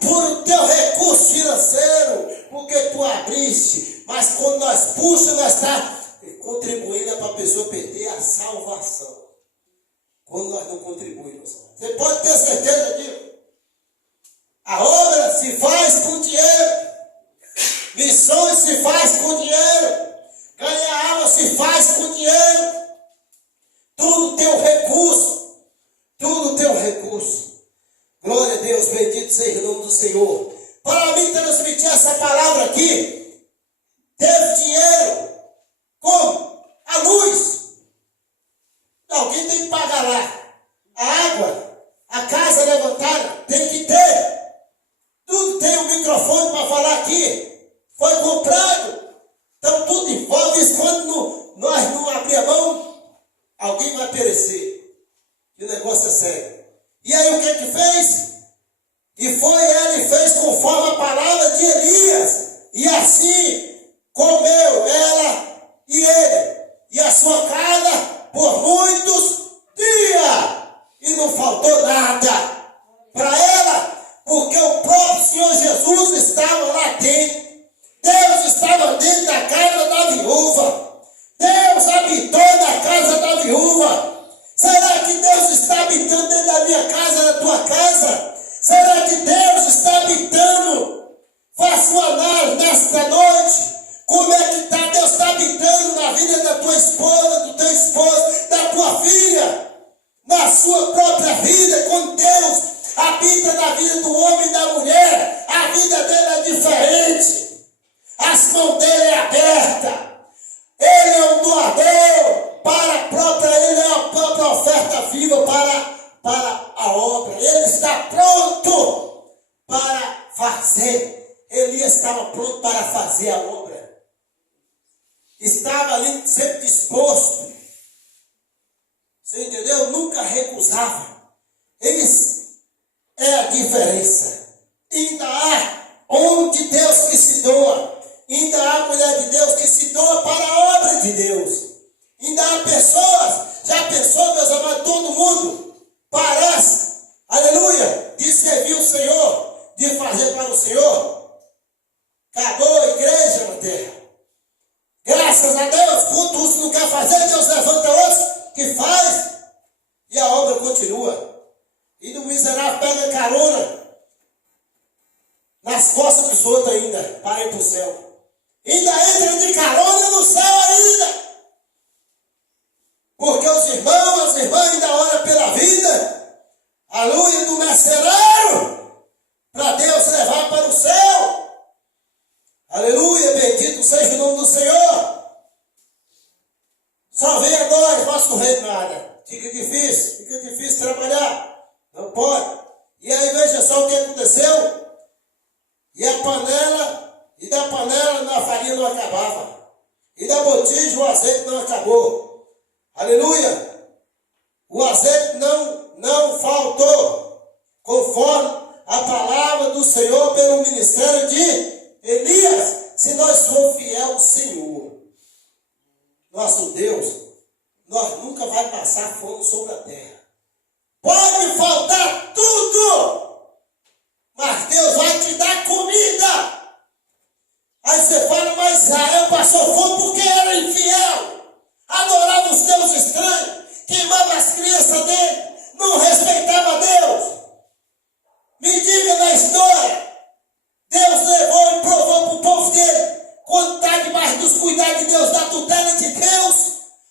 o teu recurso financeiro, porque tu abriste. Mas quando nós puxamos, nós está contribuindo para a pessoa perder a salvação. Quando nós não contribuímos, você pode ter certeza disso. A obra se faz com dinheiro, missões se faz com dinheiro, ganhar alma se faz com dinheiro. Tudo tem um recurso, tudo tem um recurso. Glória a Deus, bendito seja o nome do Senhor. Para mim transmitir essa palavra aqui, teve dinheiro, como? A luz. Alguém tem que pagar lá. A água, a casa levantada, tem que ter. Tudo tem um microfone para falar aqui. Foi comprado. Então tudo envolve isso. Quando nós não abrir a mão, alguém vai perecer. E o negócio é sério. E aí o que fez? E foi ele fez conforme a palavra de Elias. E assim comeu ela e ele e a sua casa por muitos dias. E não faltou nada para ela, porque o próprio Senhor Jesus estava lá dentro. Deus estava dentro da casa da viúva. Deus habitou na casa da viúva. Será que Deus está habitando dentro da minha casa, da tua casa? Será que Deus está habitando? Faça uma análise nesta noite. Como é que está? Deus está habitando na vida da tua esposa, do teu esposo, da tua filha, na sua própria vida. Quando Deus habita na vida do homem e da mulher, a vida dele é diferente. As mãos dele é aberta. Ele é um doador para a própria, ele é a própria oferta viva para a obra. Ele está pronto para fazer. Elias estava pronto para fazer a obra. Estava ali sempre disposto. Você entendeu? Nunca recusava. Isso é a diferença. Ainda há homem de Deus que se doa. Ainda há mulher de Deus que se doa para a obra de Deus. Ainda há pessoas, já pensou, meus amados, todo mundo parece, aleluia, de servir o Senhor, de fazer para o Senhor. Acabou a igreja na terra. Graças a Deus, quando uns não quer fazer, Deus levanta outros que faz e a obra continua. E do miserável pega carona nas costas dos outros ainda, para ir para o céu. Ainda entra de carona no céu ainda. Porque os irmãos, as irmãs ainda oram pela vida, aleluia, do mercenário, para Deus levar para o céu. Aleluia, bendito seja o nome do Senhor. Só venha nós, nosso rei, nada. Fica difícil trabalhar. Não pode. E aí veja só o que aconteceu. E a panela, e da panela a farinha não acabava. E da botija o azeite não acabou. Aleluia. O azeite não faltou. Conforme a palavra do Senhor pelo ministério de Elias. Se nós formos fiel ao Senhor, nosso Deus, nós nunca vai passar fome sobre a terra. Pode faltar tudo, mas Deus vai te dar comida. Aí você fala, mas Israel passou fome porque era infiel, adorava os deuses estranhos, queimava as crianças dele, não respeitava Deus. Me diga na história, Deus levou e provou para o povo dele, quando está debaixo dos cuidados de Deus, da tutela de Deus,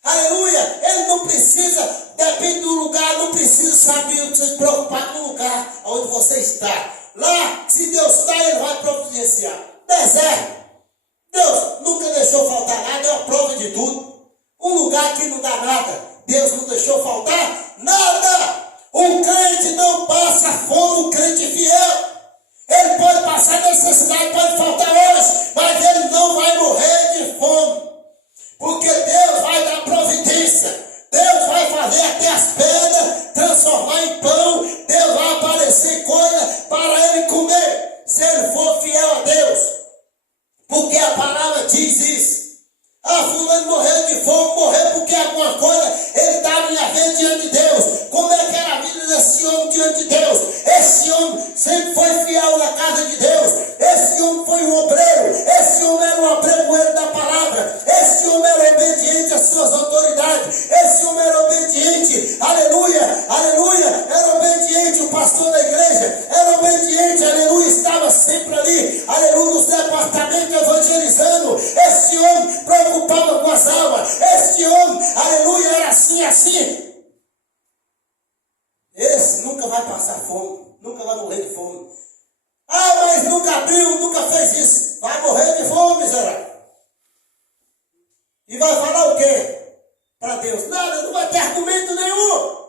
aleluia, ele não precisa, depende do lugar, não precisa saber, se preocupar com o lugar onde você está. Lá, se Deus está, ele vai providenciar. Deserto, Deus nunca deixou faltar nada, é a prova de tudo. Um lugar que não dá nada, Deus não deixou faltar nada. O crente não passa fome, o crente fiel. Ele pode passar necessidade, pode faltar hoje, mas ele não vai morrer de fome. Porque Deus vai dar providência. Deus vai fazer até as pedras transformar em pão. Deus vai aparecer coisa para ele comer, se ele for fiel a Deus. Porque a palavra diz isso. Ah, fulano morreu de fome, morreu porque alguma coisa ele estava em haver diante de Deus. Como é que era a vida desse homem diante de Deus? Esse homem sempre foi fiel na casa de Deus. Esse homem foi um obreiro. Esse homem era um apregoeiro da palavra. Esse homem era obediente às suas autoridades. Esse homem era obediente, aleluia, aleluia, era obediente, o pastor da igreja era obediente, aleluia, estava sempre ali, aleluia, nos departamentos evangelizando. Esse homem preocupava com as almas. Esse homem, aleluia, era assim. Esse nunca vai passar fome, nunca vai morrer de fome. Ah, mas nunca abriu, nunca fez isso. Vai morrer de fome, miserável. E vai falar o quê para Deus? Nada, não vai ter argumento nenhum.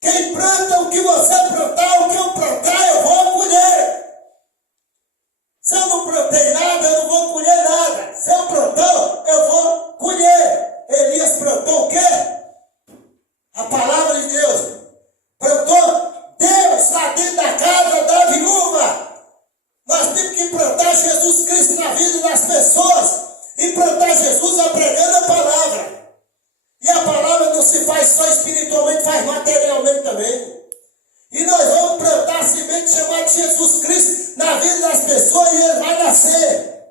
Quem planta o que você plantar, o que eu plantar, eu vou colher. Se eu não plantei nada, eu não vou colher nada. Se eu plantou, eu vou colher. Elias plantou o quê? A palavra de Deus. Plantou Deus lá dentro da casa da viúva. Nós temos que plantar Jesus Cristo na vida das pessoas. E plantar Jesus é pregando a palavra. E a palavra não se faz só espiritualmente, faz materialmente também. E nós vamos plantar a semente chamada Jesus Cristo na vida das pessoas e ele vai nascer.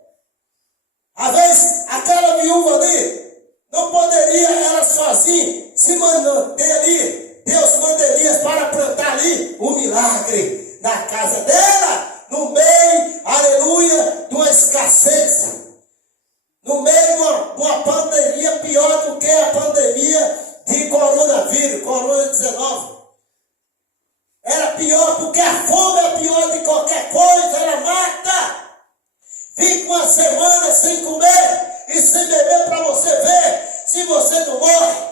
Às vezes, aquela viúva ali não poderia, ela sozinha, se manter ali. Deus manda Elias para plantar ali um milagre na casa dela, no meio, aleluia, de uma escassez. No meio de uma pandemia pior do que a pandemia de coronavírus, Corona-19. Era pior porque a fome é pior de qualquer coisa. Fica uma semana sem comer e sem beber para você ver se você não morre.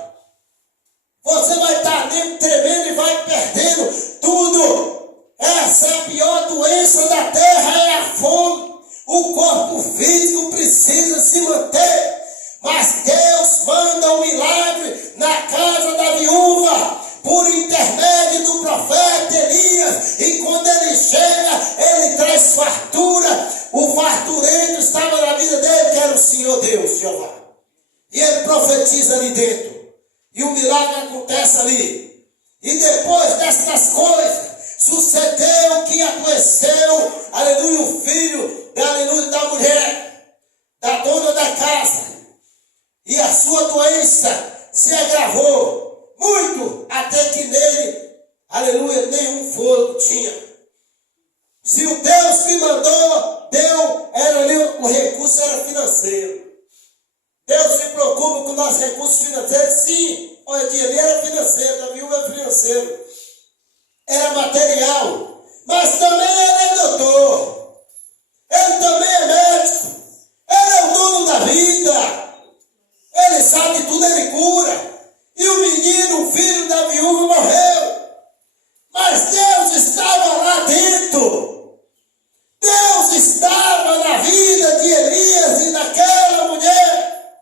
Você vai estar ali tremendo e vai perdendo tudo. Essa é a pior doença da terra, é a fome. O corpo físico precisa se manter. Mas Deus manda um milagre na casa da viúva, por intermédio do profeta Elias. E quando ele chega, ele traz fartura. O farturento estava na vida dele, que era o Senhor Deus, Jeová. E ele profetiza ali dentro. E o milagre acontece ali. E depois dessas coisas, sucedeu que adoeceu, aleluia, o filho, aleluia, da mulher, da dona da casa. E a sua doença se agravou muito, até que nele, aleluia, nenhum fôlego tinha. Se o Deus que mandou, era ali, o recurso era financeiro. Deus se preocupa com o nosso recurso financeiro? Sim, olha aqui, ele era financeiro, da viúva era financeiro. Era material, mas também ele é doutor. Ele também é médico. Ele é o dono da vida. Ele sabe tudo, ele cura. E o menino, o filho da viúva, morreu. Mas Deus estava lá dentro. Deus estava na vida de Elias e daquela mulher.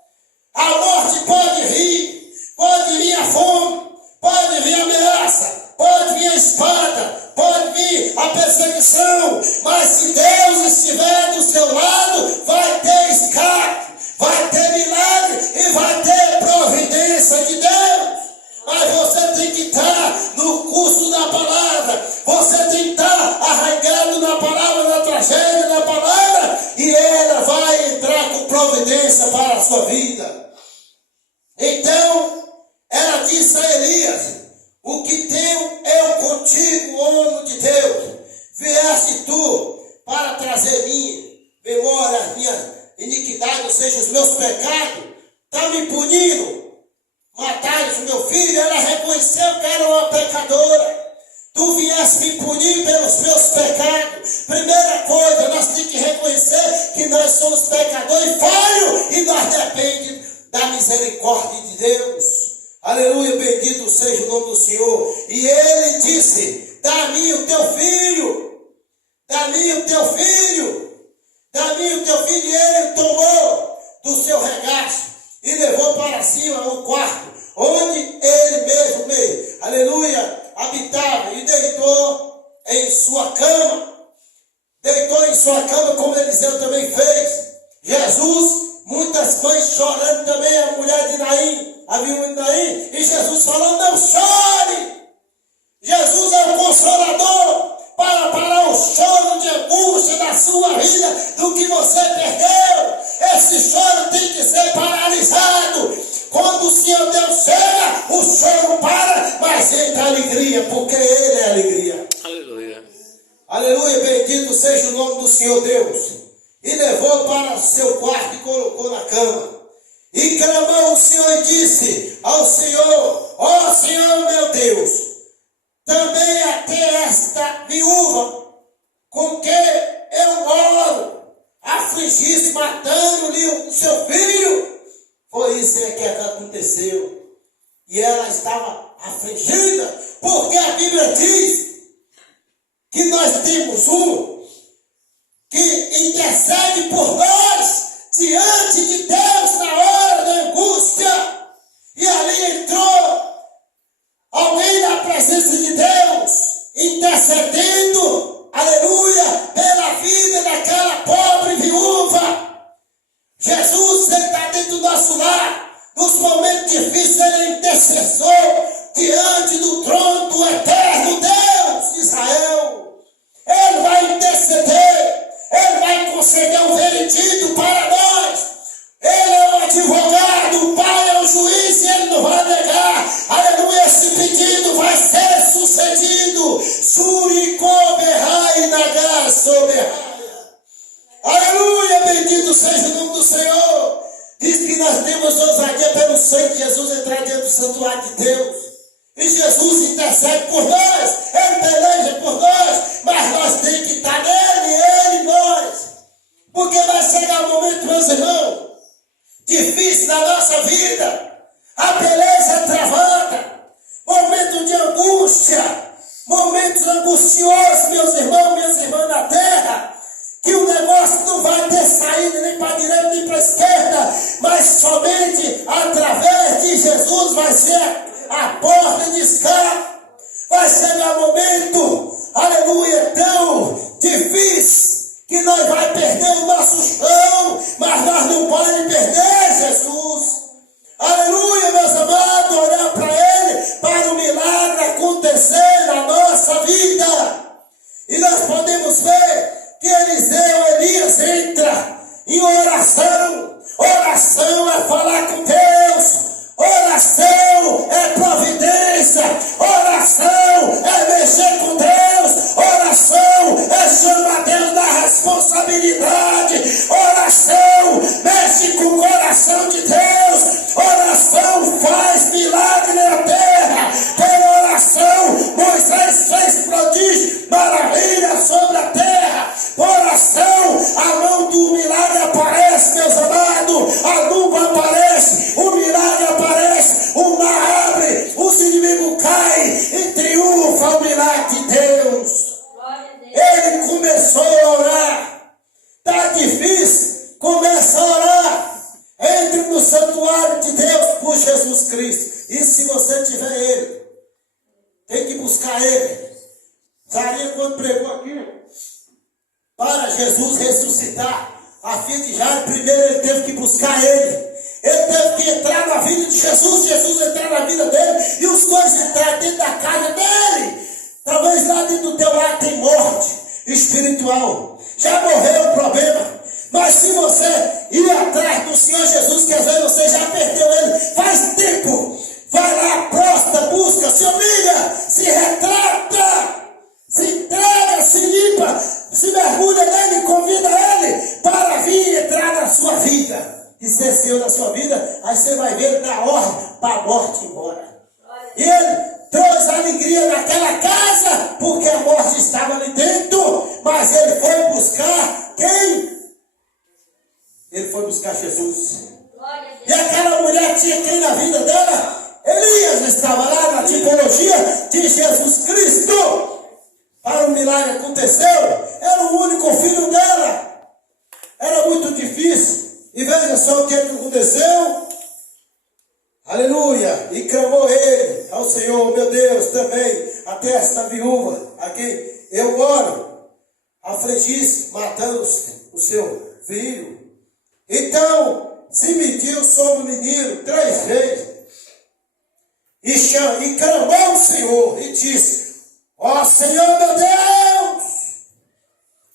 A morte pode vir, pode vir a fome, pode vir a ameaça, pode vir a espada, pode vir a perseguição. Mas se Deus estiver do seu lado, vai ter escape, vai ter milagre e vai ter providência de Deus. Mas você tem que estar no curso da palavra, você tem que estar arraigado na palavra, na tragédia da palavra, e ela vai entrar com providência para a sua vida. Então, ela disse a Elias: o que tenho eu contigo, homem de Deus? Vieste tu para trazer minha memória, as minhas iniquidades, ou seja, os meus pecados. Está me punindo? Matares o meu filho. Ela reconheceu que era uma pecadora. Tu vieste me punir pelos meus pecados. Primeira coisa, nós temos que reconhecer que nós somos pecadores falhos e nós dependemos da misericórdia de Deus. Aleluia, bendito seja o nome do Senhor. E ele disse: dá-me o teu filho, dá-me o teu filho, dá-me o teu filho. E ele tomou do seu regaço e levou para cima o quarto, onde ele mesmo, aleluia, habitava, e deitou em sua cama. Deitou em sua cama, como Eliseu também fez. Jesus, muitas mães chorando também, a mulher de Naim, a viúva de Naim, e Jesus falou: não chore. Jesus é o consolador para parar o choro de angústia da sua vida, do que você perdeu. Esse choro tem que ser paralisado. Quando o Senhor Deus chega, o choro para, mas entra a alegria, porque Ele é a alegria. Aleluia. Aleluia, bendito seja o nome do Senhor Deus. E levou para o seu quarto e colocou na cama. E clamou o Senhor e disse ao Senhor: ó Senhor meu Deus, também até esta viúva com que eu oro afligisse, matando-lhe o seu filho. Foi isso que aconteceu. E ela estava afligida, porque a Bíblia diz que nós temos um que intercede por nós diante de Deus na hora da angústia. E ali entrou alguém na presença de Deus, intercedendo, aleluia, pela vida daquela pobre viúva. Jesus, Ele está dentro do nosso lar. Nos momentos difíceis, Ele é intercessor diante do trono do eterno Deus de Israel. Ele vai interceder, Ele vai conceder um veredito para nós. Ele é um advogado, o Pai é um juiz e Ele não vai negar. Aleluia, esse pedido vai ser sucedido. Suricoberrai nagar soberrai. Aleluia, bendito seja o nome do Senhor. Diz que nós temos ousadia pelo sangue de Jesus entrar dentro do santuário de Deus. E Jesus intercede por nós, Ele peleja por nós, mas nós temos que estar nele, Ele e nós. Porque nós meus irmãos, difícil na nossa vida, a beleza é travada, momentos de angústia, momentos angustiosos, meus irmãos, minhas irmãs na terra, que o negócio não vai ter saída nem para a direita nem para a esquerda, mas somente através de Jesus vai ser a porta de escape. Vai chegar um momento, aleluia, tão difícil, que nós vai perder o nosso chão, mas nós não podemos perder Jesus. Aleluia, meus amados, olhar para Ele, para o milagre acontecer na nossa vida. E nós podemos ver que Elias entra em oração. Oração é falar com Deus. Oração é providência. Oração é mexer com Deus. Oração é chamar Deus da responsabilidade. Oração mexe com o coração de Deus. Oração faz milagre na terra. Pela oração, Moisés fez prodígio, maravilha sobre a terra. Por oração, a mão do milagre aparece, meus amados. A nuvem aparece, o milagre aparece, o mar abre, os inimigos caem e triunfa o milagre de Deus. Ele começou a orar. Está difícil? Começa a orar. Entre no santuário de Deus por Jesus Cristo. E se você tiver Ele, tem que buscar Ele. Zaria, quando pregou aqui, para Jesus ressuscitar a filha de Jairo, primeiro ele teve que buscar Ele. Ele teve que entrar na vida de Jesus, Jesus entrar na vida dele, e os dois entraram dentro da casa dele. Talvez lá dentro do teu lar tem morte espiritual. Já morreu o problema. Mas se você ir atrás do Senhor Jesus, que às vezes você já perdeu Ele faz tempo, vai lá, prostra, busca, se humilha, se retrata, se entrega, se limpa, se mergulha nele, convida Ele para vir entrar na sua vida e ser Senhor da sua vida. Aí você vai ver Ele dar ordem para a morte ir embora. E Ele trouxe alegria naquela casa, porque a morte estava ali dentro, mas Ele foi buscar quem? Ele foi buscar Jesus. E aquela mulher tinha quem na vida dela? Elias estava lá na tipologia de Jesus Cristo. Para o milagre aconteceu. Era o único filho dela. Era muito difícil. E veja só o que aconteceu. Aleluia. E clamou ele ao Senhor, meu Deus, também até esta viúva a quem eu oro, afligisse, matando o seu filho. Então se mediu sobre o menino 3 vezes e clamou o Senhor e disse: ó Senhor meu Deus,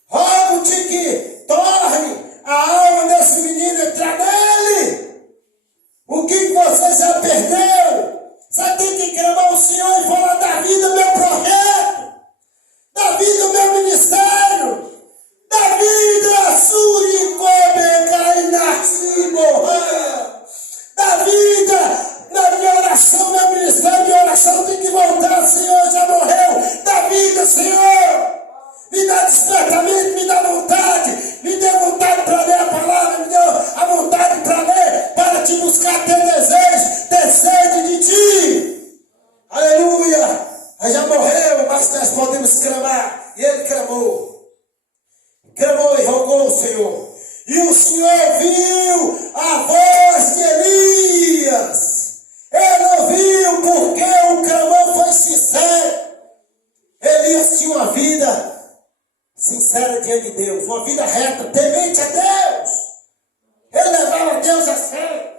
rogo-te que torne a alma desse menino entrar nele. O que você já perdeu? Você tem que clamar o Senhor e falar da vida do meu projeto, da vida do meu ministério, da vida da vida, na minha oração, meu ministério, minha oração tem que voltar. Senhor, já morreu. Da vida, Senhor, me dá despertamento, me dá vontade, me dê vontade para ler a palavra, me dê a vontade para ler, para te buscar, ter desejo, ter sede de ti. Aleluia. Aí já morreu, mas nós podemos clamar. E ele clamou e rogou o Senhor. E o Senhor viu a voz de Elias. Ele ouviu porque o clamor foi sincero. Elias tinha uma vida sincera diante de Deus, uma vida reta, temente a Deus. Ele levava Deus a sério.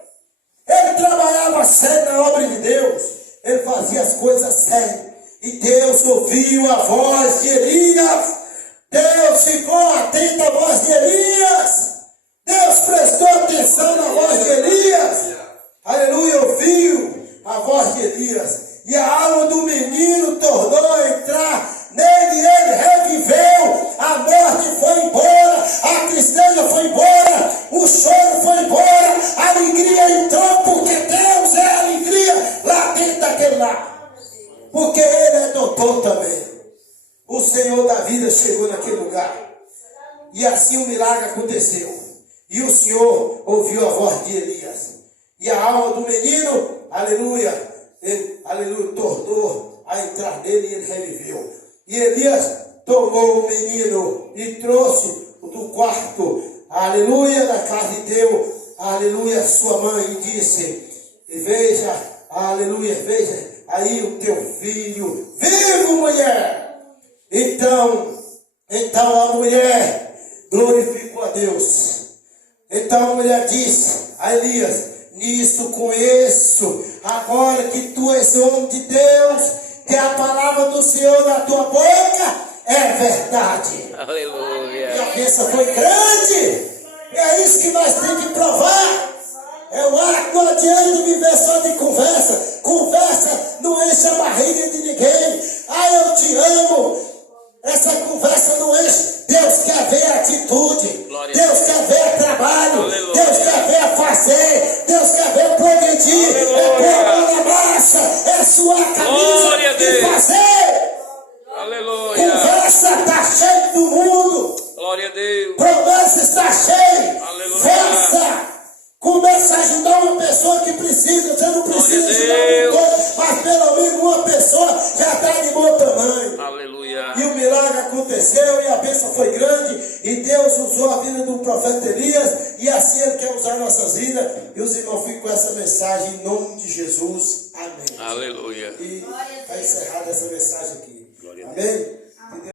Ele trabalhava a sério na obra de Deus. Ele fazia as coisas a sério. E Deus ouviu a voz de Elias. Deus ficou atento à voz de Elias. Deus prestou atenção na voz de Elias. Aleluia, ouviu a voz de Elias. E a alma do menino tornou a entrar nele. Ele reviveu. A morte foi embora. A tristeza foi embora. O choro foi embora. A alegria entrou, porque Deus é alegria lá dentro daquele lar. Porque Ele é doutor também. O Senhor da vida chegou naquele lugar. E assim o milagre aconteceu. E o Senhor ouviu a voz de Elias. E a alma do menino, aleluia, ele, aleluia, tornou a entrar nele e ele reviveu. E Elias tomou o menino e trouxe do quarto, aleluia, da casa e deu, aleluia, sua mãe e disse, veja, aleluia, veja, aí o teu filho, vivo, mulher. Então a mulher glorificou a Deus. Então a mulher disse a Elias, nisto conheço, agora que tu és homem de Deus, que a palavra do Senhor na tua boca é verdade. E Aleluia. a bênção foi grande. É isso que nós temos que provar. Eu acho que não adianta viver só de conversa. Conversa não enche a barriga de ninguém. Ah, eu te amo. Essa conversa não enche. Deus quer ver atitude. Glória Deus quer ver trabalho. Aleluia. Deus quer ver fazer. Deus quer ver progredir. É Aleluia. pôr a mão na massa. É suar a Glória a camisa Deus. e fazer. Aleluia. Conversa está cheio do mundo. Glória a Deus. Promessa está cheia. Aleluia. Faça. Começa a ajudar uma pessoa que precisa. Você não precisa Glória a ajudar Deus. um todo, mas pelo menos uma pessoa já está de bom tamanho. Aleluia. E o milagre aconteceu e a bênção foi grande. E Deus usou a vida do profeta Elias. E assim Ele quer usar nossas vidas. E os irmãos ficam com essa mensagem em nome de Jesus. Amém. Aleluia. E está encerrada essa mensagem aqui. Amém.